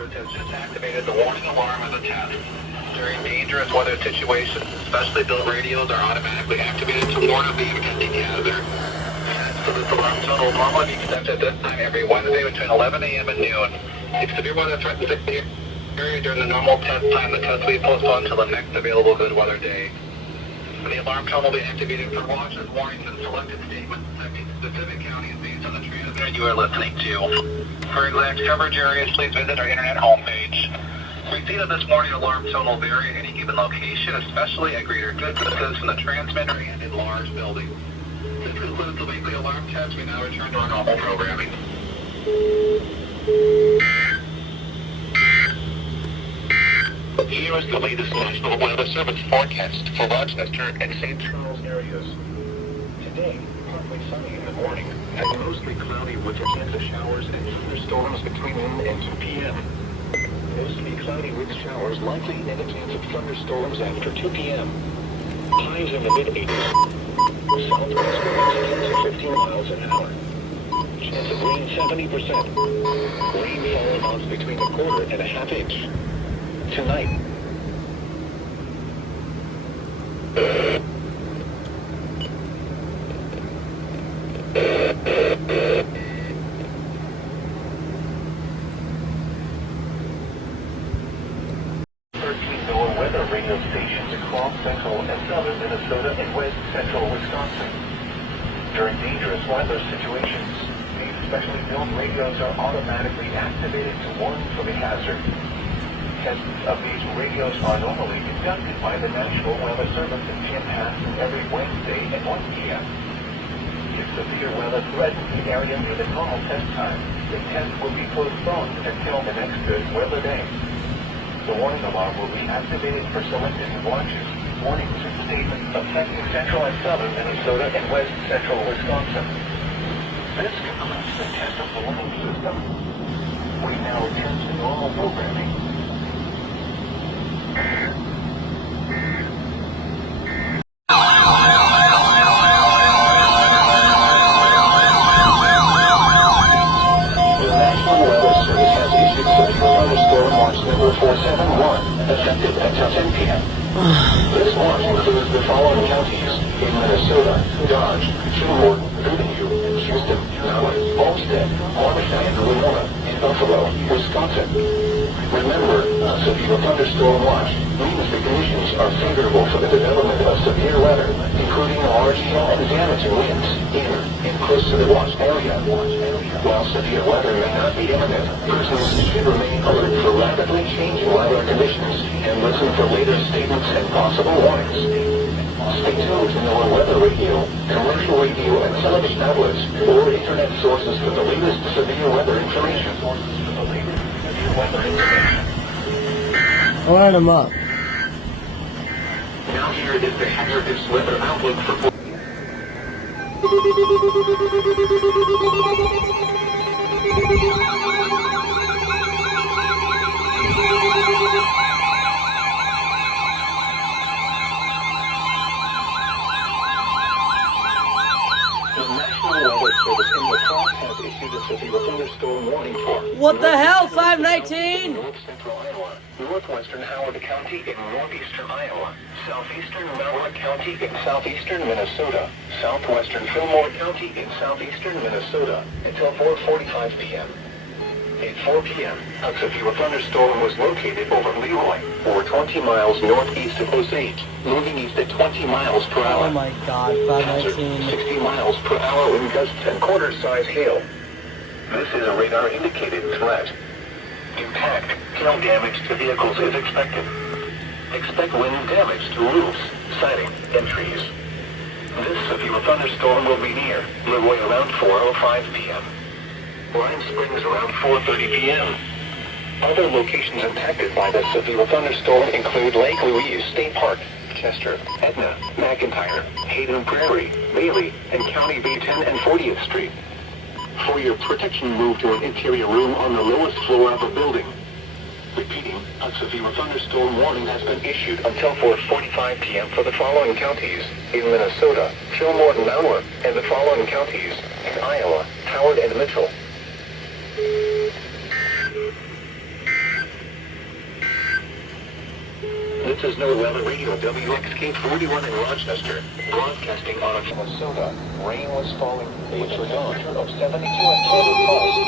Service has just activated the warning alarm as a test. During dangerous weather situations, specially built radios are automatically activated to warn of the impending hazard. So this alarm tone will normally be set at this time every Wednesday between 11 a.m. and noon. If severe weather threatens the area during the normal test time, the test will be postponed until the next available good weather day. The alarm tone will be activated for watches, warnings, and selected statements affecting specific counties based on the transmitter you are listening to. For exact coverage areas, please visit our internet homepage. Receipt of this warning alarm tone will vary at any given location, especially at greater distances from the transmitter and in large buildings. This concludes the weekly alarm test. We now return to our normal programming. Here is the latest National Weather Service forecast for Rochester and St. Charles areas. Today, partly sunny in the morning, and mostly cloudy with a chance of showers and thunderstorms between 1 and 2 p.m. Mostly cloudy with showers likely and a chance of thunderstorms after 2 p.m. Highs in the mid-80s. Southwest winds 10 to 15 miles an hour. Chance of rain 70%. Rainfall amounts between a quarter and a half inch. Tonight. Weather radio stations across central and southern Minnesota and west central Wisconsin. During dangerous weather situations, these specially built radios are automatically activated to warn of a hazard. Tests of these radios are normally conducted by the National Weather Service in Chanhassen every Wednesday at 1 p.m. If severe weather threatens the area near the normal test time, the test will be postponed until the next good weather day. The warning alarm will be activated for selected watches, warnings, and statements affecting central and southern Minnesota and west central Wisconsin. This concludes the test of the warning system. We now return to normal programming. Effective until 10 p.m. This watch includes the following counties in Minnesota: Dodge, Fillmore, Goodhue, Houston, Allen, Olmsted, Waterford, Winona, and Buffalo, Wisconsin. Remember, a severe thunderstorm watch means the conditions are favorable for the development of severe weather, including large hail and damaging winds in and close to the watch area. While severe weather may not be imminent, persons should remain alert for rapidly changing weather conditions and listen for later statements and possible warnings. Stay tuned to NOAA weather radio, commercial radio and television outlets, or internet sources for the latest severe weather information. Line them up. Now here is the hazardous weather outlook for... What the hell, 519? North central Iowa, northwestern Howard County in northeastern Iowa, southeastern Malheur County in southeastern Minnesota, southwestern Fillmore County in southeastern Minnesota until 4:45 p.m. At 4 p.m., a severe thunderstorm was located over Leroy, or 20 miles northeast of Osage, moving east at 20 miles per hour. Oh my God, Hazard, 519. 60 miles per hour wind gusts and quarter-size hail. This is a radar-indicated threat. Impact, hail damage to vehicles is expected. Expect wind damage to roofs, siding, and trees. This severe thunderstorm will be near Leroy around 4:05 p.m. Bryan Springs around 4:30 p.m. Other locations impacted by the severe thunderstorm include Lake Louise State Park, Chester, Etna, McIntyre, Hayden Prairie, Bailey, and County B 10 and 40th Street. For your protection, move to an interior room on the lowest floor of a building. Repeating, a severe thunderstorm warning has been issued until 4:45 p.m. for the following counties in Minnesota: Fillmore and Malheur, and the following counties in Iowa: Howard and Mitchell. This is No Weather Radio WXK41 in Rochester, broadcasting on Minnesota. Rain was falling, which was on of 72 and Cannon Cross,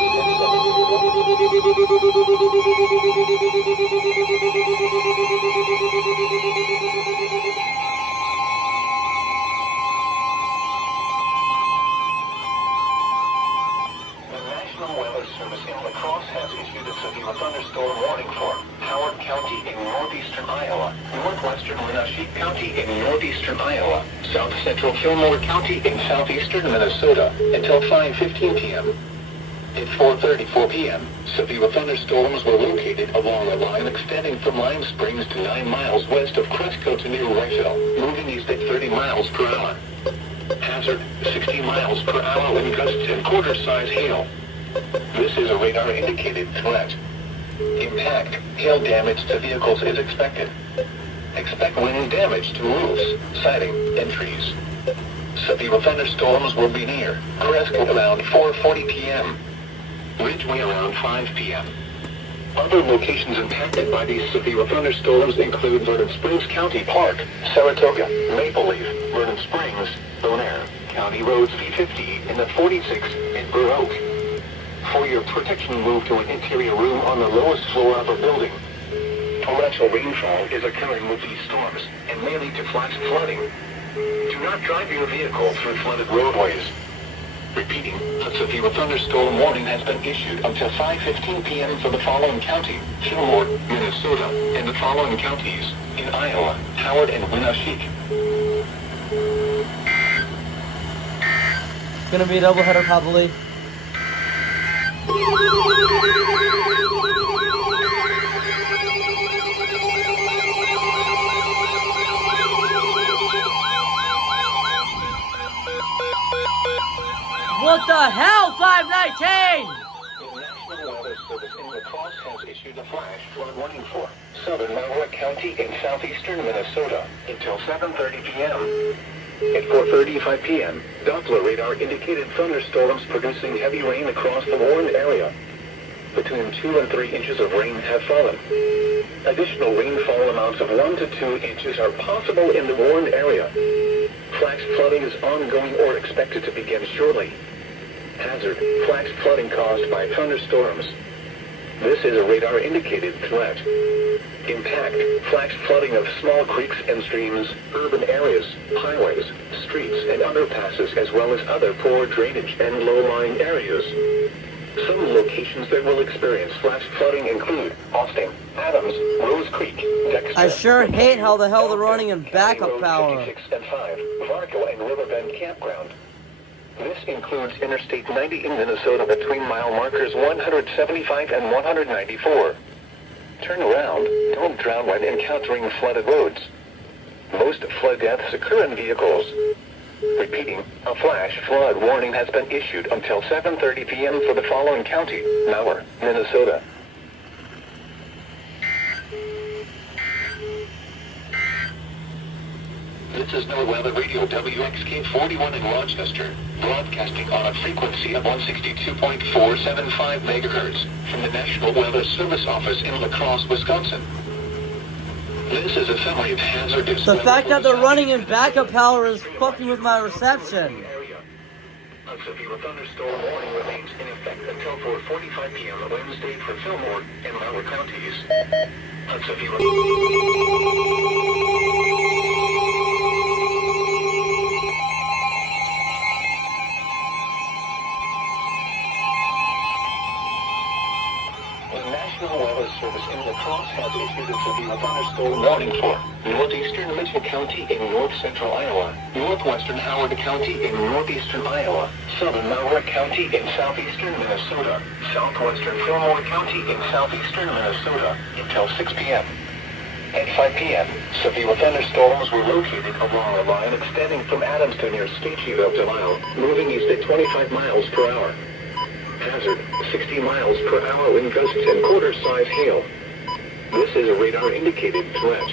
thunderstorm warning for Howard County in northeastern Iowa, northwestern Wenatchee County in northeastern Iowa, south central Fillmore County in southeastern Minnesota until 5:15 p.m. At 4:34 p.m., severe thunderstorms were located along a line extending from Lime Springs to 9 miles west of Cresco to near Rayville, moving east at 30 miles per hour. Hazard, 60 miles per hour wind gusts and quarter-size hail. This is a radar-indicated threat. Impact, hail damage to vehicles is expected. Expect wind damage to roofs, siding, and trees. Severe thunderstorms will be near Cresco around 4:40 p.m. Ridgeway around 5 p.m. Other locations impacted by these severe thunderstorms include Vernon Springs County Park, Saratoga, Maple Leaf, Vernon Springs, Bonaire, County Roads V50, and the 46, and Burr Oak. For your protection, move to an interior room on the lowest floor of a building. Torrential rainfall is occurring with these storms and may lead to flash flooding. Do not drive your vehicle through flooded roadways. Repeating, a severe thunderstorm warning has been issued until 5:15 p.m. for the following county: Fillmore, Minnesota, and the following counties in Iowa: Howard and Wenatchee. It's gonna be a doubleheader probably. What the hell, 519? The National Weather Service in La Crosse has issued a flash flood warning for southern Iowa County in southeastern Minnesota until 7:30 p.m. At 4:35 p.m., Doppler radar indicated thunderstorms producing heavy rain across the warned area. Between 2 and 3 inches of rain have fallen. Additional rainfall amounts of 1 to 2 inches are possible in the warned area. Flash flooding is ongoing or expected to begin shortly. Hazard, flash flooding caused by thunderstorms. This is a radar-indicated threat. Impact, flash flooding of small creeks and streams, urban areas, highways, streets, and underpasses, as well as other poor drainage and low-lying areas. Some locations that will experience flash flooding include Austin, Adams, Rose Creek, Dexter. I sure hate how the hell they're running in backup power. 56 and 5, Varco and Riverbend Campground. This includes Interstate 90 in Minnesota between mile markers 175 and 194. Turn around, don't drown when encountering flooded roads. Most flood deaths occur in vehicles. Repeating, a flash flood warning has been issued until 7:30 p.m. for the following county: Mower, Minnesota. This is No Weather Radio WXK41 in Rochester, broadcasting on a frequency of 162.475 megahertz from the National Weather Service office in La Crosse, Wisconsin. This is a summary of hazardous. The fact that they're running in backup power is fucking with my reception. A severe thunderstorm warning remains in effect until 4:45 p.m. on Wednesday for Fillmore and Mower counties. A severe. Service in La Crosse has issued a severe thunderstorm warning for northeastern Mitchell County in north-central Iowa, northwestern Howard County in northeastern Iowa, southern Malheur County in southeastern Minnesota, southwestern Fillmore County in southeastern Minnesota until 6 p.m. At 5 p.m., severe thunderstorms were located along a line extending from Adams to near Stateville to Lyle, moving east at 25 miles per hour. Hazard, 60 miles per hour wind gusts and quarter-size hail. This is a radar-indicated threat.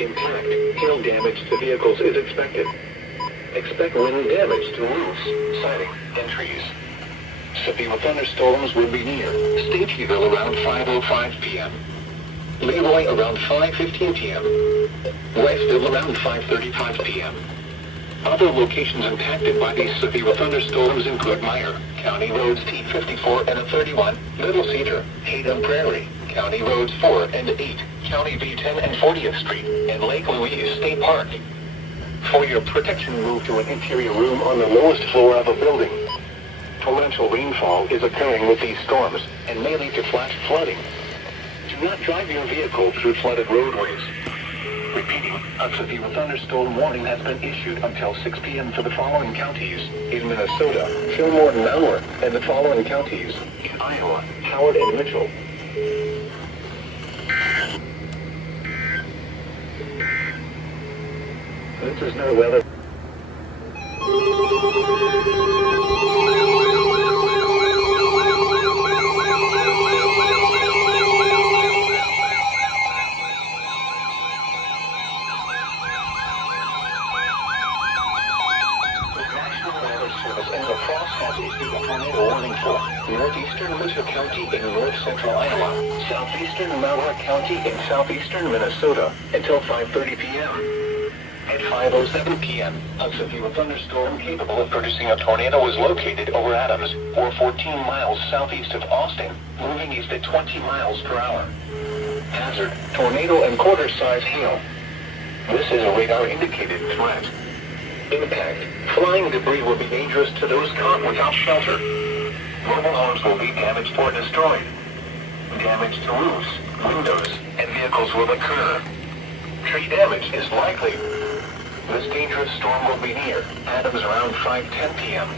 Impact, hail damage to vehicles is expected. Expect wind damage to roofs, siding, and trees. Severe thunderstorms will be near Stateville around 5:05 p.m. Leroy around 5:15 p.m. Westville around 5:35 p.m. Other locations impacted by these severe thunderstorms include Meyer, County Roads T54 and 31, Little Cedar, Hayden Prairie, County Roads 4 and 8, County V10 and 40th Street, and Lake Louise State Park. For your protection, move to an interior room on the lowest floor of a building. Torrential rainfall is occurring with these storms and may lead to flash flooding. Do not drive your vehicle through flooded roadways. Repeating, a severe thunderstorm warning has been issued until 6 p.m. for the following counties: in Minnesota, Fillmore and Malheur, and the following counties: in Iowa, Howard and Mitchell. This is no weather. Northeastern Mitchell County in north-central Iowa, southeastern Malheur County in southeastern Minnesota, until 5:30 p.m. At 5:07 p.m., a severe thunderstorm capable of producing a tornado was located over Adams, or 14 miles southeast of Austin, moving east at 20 miles per hour. Hazard, tornado and quarter-size hail. This is a radar-indicated threat. Impact, flying debris will be dangerous to those caught without shelter. Mobile homes will be damaged or destroyed. Damage to roofs, windows, and vehicles will occur. Tree damage is likely. This dangerous storm will be near Adams around 5:10 p.m.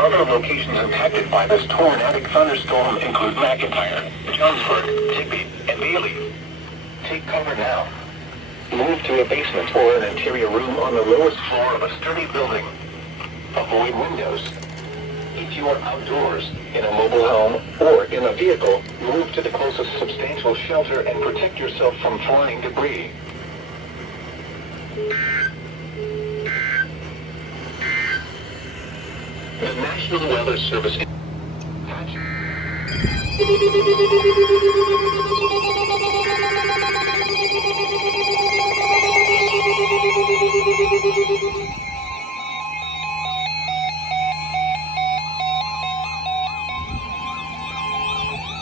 Other locations impacted by this tornadic thunderstorm include McIntyre, Johnsburg, Digby, and Bailey. Take cover now. Move to a basement or an interior room on the lowest floor of a sturdy building. Avoid windows. If you are outdoors, in a mobile home, or in a vehicle, move to the closest substantial shelter and protect yourself from flying debris. The National Weather Service.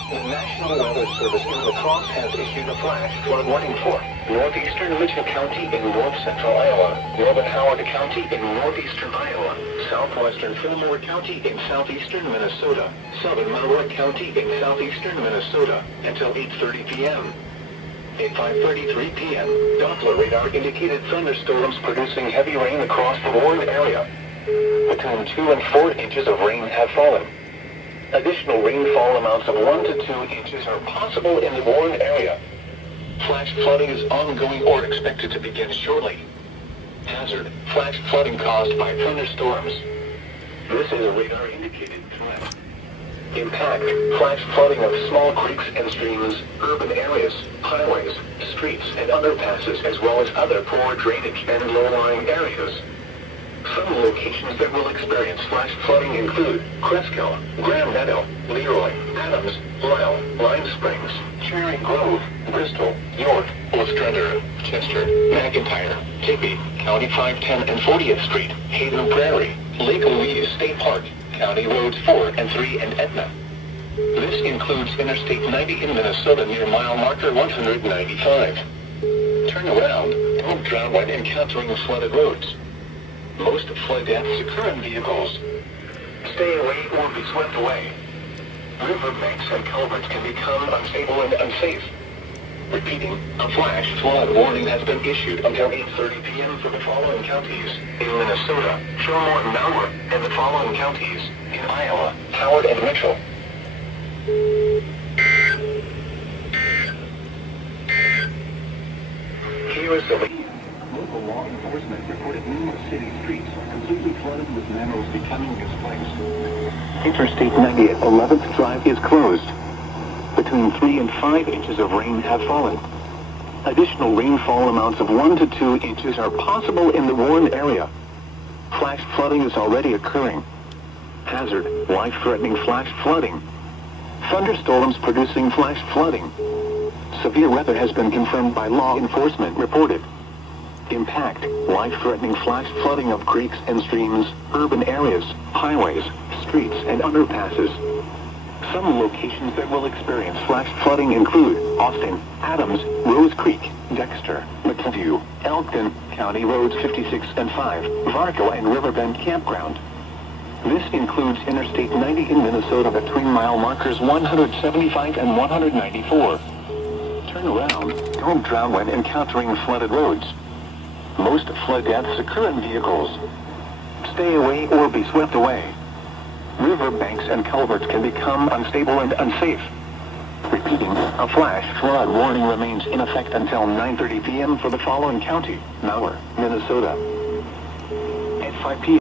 The National Weather Service in La Crosse has issued a flash flood warning for northeastern Mitchell County in north-central Iowa, northern Howard County in northeastern Iowa, southwestern Fillmore County in southeastern Minnesota, southern Malheur County in southeastern Minnesota, until 8:30 p.m. At 5:33 p.m., Doppler radar indicated thunderstorms producing heavy rain across the warned area. Between 2 and 4 inches of rain have fallen. Additional rainfall amounts of 1 to 2 inches are possible in the warned area. Flash flooding is ongoing or expected to begin shortly. Hazard, flash flooding caused by thunderstorms. This is a radar-indicated threat. Impact, flash flooding of small creeks and streams, urban areas, highways, streets, and underpasses, as well as other poor drainage and low-lying areas. Some locations that will experience flash flooding include Cresco, Grand Meadow, Leroy, Adams, Lyle, Lime Springs, Cherry Grove, Bristol, York, Ostrander, Chester, McIntyre, Digby, County 510 and 40th Street, Hayden Prairie, Lake Louise State Park, County Roads 4 and 3 and Etna. This includes Interstate 90 in Minnesota near mile marker 195. Turn around, don't drown when encountering flooded roads. Most flood deaths occur in vehicles. Stay away or be swept away. River banks and culverts can become unstable and unsafe. Repeating, a flash flood warning has been issued until 8:30 p.m. for the following counties: in Minnesota, Fillmore and Malheur, and the following counties: in Iowa, Howard and Mitchell. Here is the lead. Local law enforcement reported numerous city streets completely flooded with minerals becoming displaced. Interstate 90 at 11th Drive is closed. Between 3 and 5 inches of rain have fallen. Additional rainfall amounts of 1 to 2 inches are possible in the warned area. Flash flooding is already occurring. Hazard, life-threatening flash flooding. Thunderstorms producing flash flooding. Severe weather has been confirmed by law enforcement reported. Impact, life-threatening flash flooding of creeks and streams, urban areas, highways, streets, and underpasses. Some locations that will experience flash flooding include Austin, Adams, Rose Creek, Dexter, McIntyre, Elkton, County Roads 56 and 5, Varco and Riverbend Campground. This includes Interstate 90 in Minnesota between mile markers 175 and 194. Turn around, don't drown when encountering flooded roads. Most flood deaths occur in vehicles. Stay away or be swept away. River banks and culverts can become unstable and unsafe. Repeating, a flash flood warning remains in effect until 9:30 p.m. for the following county: Malheur, Minnesota. At 5 p.m.